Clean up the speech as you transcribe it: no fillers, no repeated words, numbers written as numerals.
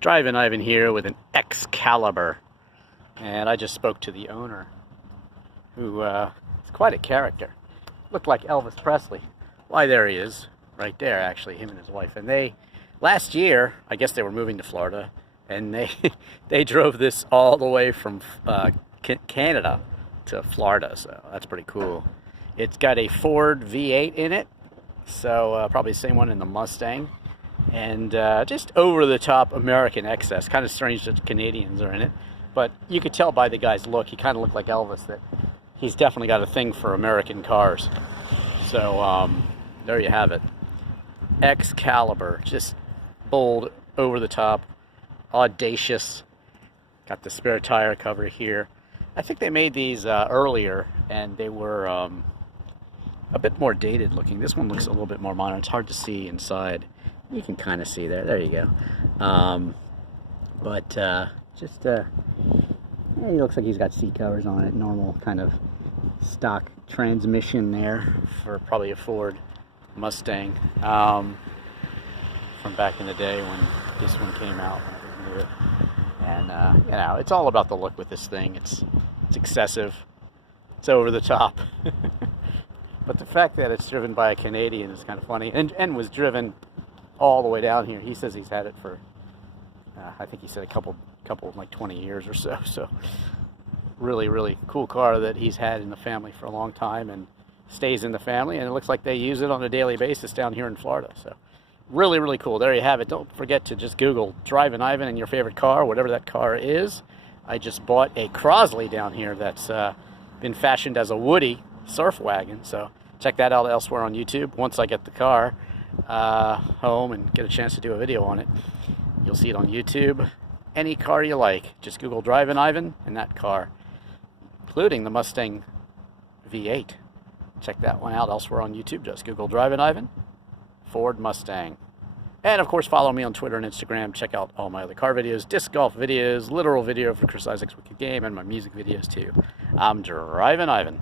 Drivin Ivan here with an Excaliber, and I just spoke to the owner, who is quite a character. Looked like Elvis Presley. Why, there he is, right there, actually, him and his wife. And they, last year, I guess they were moving to Florida, and they drove this all the way from Canada to Florida, so that's pretty cool. It's got a Ford V8 in it, so probably the same one in the Mustang. And just over-the-top American excess. Kind of strange that Canadians are in it, but you could tell by the guy's look. He kind of looked like Elvis, that he's definitely got a thing for American cars. So there you have it. Excaliber, just bold, over-the-top, audacious. Got the spare tire cover here. I think they made these earlier, and they were a bit more dated looking. This one looks a little bit more modern. It's hard to see inside. You can kind of see there. There you go. He looks like he's got seat covers on it. Normal kind of stock transmission there for probably a Ford Mustang from back in the day when this one came out. When it was new. And you know, it's all about the look with this thing. It's excessive. It's over the top. But the fact that it's driven by a Canadian is kind of funny, and was driven all the way down here. He says he's had it for, I think he said a couple like 20 years or so. So really, really cool car that he's had in the family for a long time and stays in the family. And it looks like they use it on a daily basis down here in Florida. So really, really cool. There you have it. Don't forget to just Google Drivin Ivan and your favorite car, whatever that car is. I just bought a Chrystal down here that's been fashioned as a Woody surf wagon. So check that out elsewhere on YouTube. Once I get the car home and get a chance to do a video on it, you'll see it on YouTube. Any car you like, just Google Drivin Ivan and that car, including the Mustang V8. Check that one out elsewhere on YouTube. Just Google Drivin Ivan, Ford Mustang. And of course, follow me on Twitter and Instagram. Check out all my other car videos, disc golf videos, literal video for Chris Isaac's Wicked Game, and my music videos too. I'm Drivin Ivan.